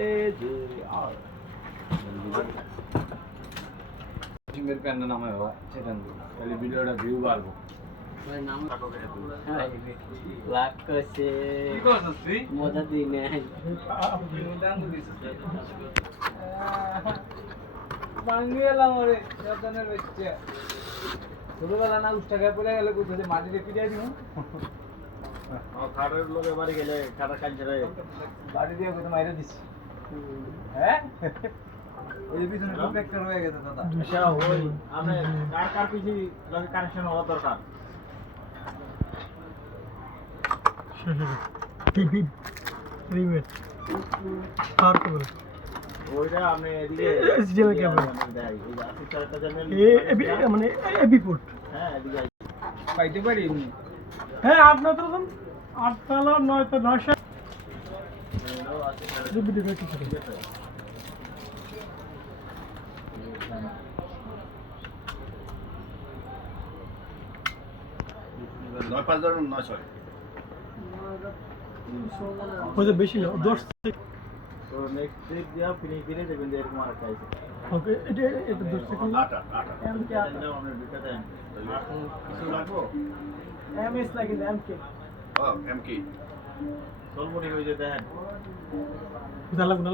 এই যে আর single pan নামে বাবা সেটা তাহলে ভিডিওটা ভিউ বাড়বো লাখ কইছে মজা দিই নাই বাঙ্গিয়েলাম ওরে যতনের বেচছে ছোটবেলা না উষ্টাকায় পড়ে গেলে কোথায় মাটিতে পিটাই দিও খাটের লোকে বাড়ি গেলে খাটা কাঁচে বাড়ি দিয়ে কোথায় মাইরে দিছি হ্যাঁ এই পিছনে খুব একটা রয়ে গেছে দাদা আচ্ছা ওই আপনি কার পিছি লগে কানেকশন হওয়া দরকার ওইটা আপনি এদিকে সিস্টেমে ক্যামেরা দেয় এই যে আসি চারটা চ্যানেল মানে এবি পোর্ট হ্যাঁ এদিকে পাইতে পারি হ্যাঁ আপনার তো 8 তলা 9 তো 9 ভিডিও দেখতে পারেন নয় পাঁচ ধরুন 9 ছয় ওটা বেশি না 10 তো নেক্সট ট্রিপ দিয়া ফিনিশ দিলে দেখবেন যে এরকম আরেকটা আছে ওকে এটা 10 সেকেন্ড আটা এমকে আটা আমরা দুটো দেন এখন কিছু লাগবো এমএস লাগে এমকে ও এমকে সলবনি হয়ে যেতে হ্যাঁ লাগবে